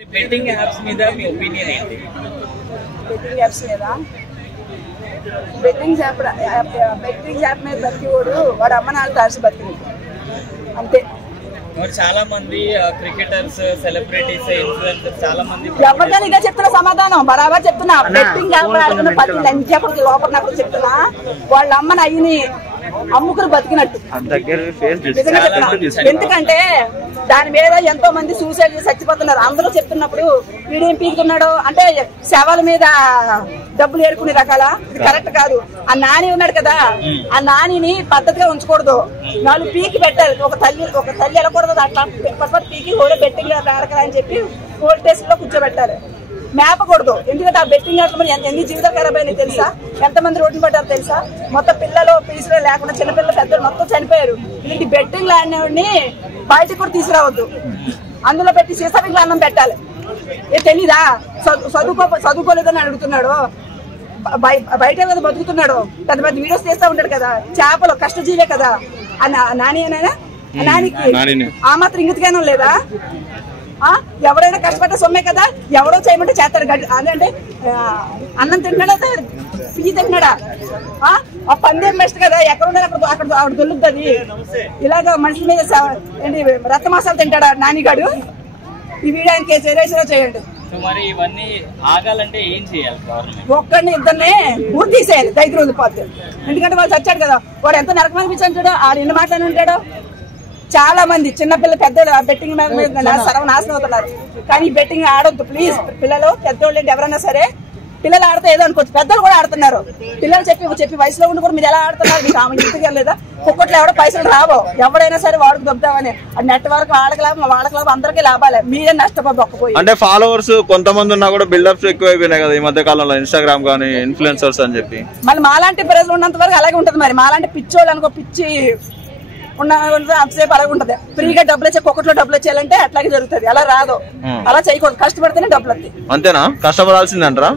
Betting apps మీద మీ opinion ఏంటి? Betting apps మీద బెట్టింగ్ యాప్ మీద బతికివాడు వాడు అమ్మ నాన్న తాల్సి బతికింది అంతే. మరి చాలా మంది క్రికెటర్స్, సెలబ్రిటీస్, ఇన్ఫ్లుయెన్సర్స్ చాలా మంది ఎవరిగా చెప్తున్నా సమాధానం బరాబర్ చెప్తున్నా. బెట్టింగ్ యాప్ ఆడుతున్న ప్రతి లంచప్పుడు లోపల చెప్తున్నా వాళ్ళ అమ్మని అయ్యని అమ్ముకుని బతికినట్టు. ఎందుకంటే దాని మీద ఎంతో మంది సూసైడ్ చేసి చచ్చిపోతున్నారు. అందరూ చెప్తున్నప్పుడు వీడేం పీకుతున్నాడు అంటే శవాల మీద డబ్బులు ఏరుకునే రకాల ఇది కరెక్ట్ కాదు. ఆ నాని ఉన్నాడు కదా, ఆ నానిని పద్ధతిగా ఉంచకూడదు. 4 పీకి పెట్టాలి. ఒక తల్లి వెళ్ళకూడదు అట్లా పీకి కూడా బెట్టింగ్ ఆడకరా అని చెప్పి కోర్టు కేసులో కూర్చోబెట్టాలి. మేపకూడదు. ఎందుకంటే ఆ బెట్టింగ్ ఆటలు ఎన్ని జీవితాలు ఖరాబ్ అయినాయి తెలుసా? ఎంతమంది రోడ్డు పడ్డారు తెలుసా? మొత్తం పిల్లలు పీసులు లేకుండా చిన్నపిల్లలు పెద్దలు మొత్తం చనిపోయారు. ఇది బెట్టింగ్ ఆడినవాడిని బయటకు కూడా తీసుకురావద్దు. అందులో పెట్టి సీసాపింగ్లో అన్నం పెట్టాలి. ఏ తెలీదా? చదువుకోలేదని అడుగుతున్నాడు. బయట కదా బతుకుతున్నాడు. పెద్ద పెద్ద వీడియోస్ చేస్తా ఉంటాడు కదా. చేపలు కష్టజీవే కదా. నాని నానికి ఆ మాత్రం ఇంగితగానం లేదా? ఎవరైనా కష్టపడ్డ సొమ్మే కదా. ఎవడో చేయమంటే చేస్తాడు. అదంటే అన్నం తింటున్నాడా, పియ్యి తింటున్నాడా? ఆ పందేం బెస్ట్ కదా. ఎక్కడ ఉండాలి అక్కడ ఆవిడ దొల్లుతుంది. ఇలాగ మనుషుల మీద ఏంటి రక్తమాసాలు తింటాడా నానిగాడు? ఈ వీడియో కేసు ఏరేసినా చేయండి. మరి ఇవన్నీ ఆగాలంటే ఏం చేయాలి? ఒక్కడిని ఇద్దరిని ఊరు తీసేయాలి. 5 రోజులు పోతే. ఎందుకంటే వాళ్ళు చచ్చాడు కదా. వాడు ఎంత నరకం అనిపించాడు. ఆడు ఎన్ని మాటలు ఉంటాడు. చాలా మంది చిన్నపిల్లలు పెద్దోళ్ళు బెట్టింగ్ మీద సర్వనాశనం అవుతున్నారు. కానీ ఈ బెట్టింగ్ ఆడొద్దు ప్లీజ్. పిల్లలు పెద్దోళ్ళు ఏంటి ఎవరైనా సరే పిల్లలు ఆడితే ఏదో అనుకోవచ్చు. పెద్దలు కూడా ఆడుతున్నారు. పిల్లలు చెప్పి వయసులో ఉండి కూడా మీరు ఎలా ఆడుతున్నారు? మీకు ఆమె ఇంటికి లేదా? కుక్కట్లో ఎవడో పైసలు రావు. ఎవరైనా సరే వాడికి దొబ్బుతామని నెట్వర్క్ వాళ్ళకి లాభం వాళ్ళకి లాభం అందరికీ లాభాలే. మీరే నష్టపోయి అంటే ఫాలోవర్స్ కొంతమంది ఉన్నా కూడా బిల్డప్స్ ఎక్కువ అయిపోయినాయి కదా ఈ మధ్య కాలంలో. ఇన్స్టాగ్రామ్ కానీ ఇన్ఫ్లుయెన్సర్స్ అని చెప్పి మళ్ళీ మాలాంటి ప్రజలు ఉన్నంత వరకు అలాగే ఉంటది. మరి మాలాంటి పిచ్చోళ్ళు అనుకో పిచ్చి అంతసేపు అలాగే ఉంటది. ఫ్రీగా డబ్బులు వచ్చే కుక్కట్లో డబ్బులు వచ్చేయాలంటే అట్లాగే జరుగుతుంది. అలా రాదు. అలా చేయకూడదు. కష్టపడితేనే డబ్బులు వస్తాయి. అంతేనా? కష్టపడాల్సిందంటారా?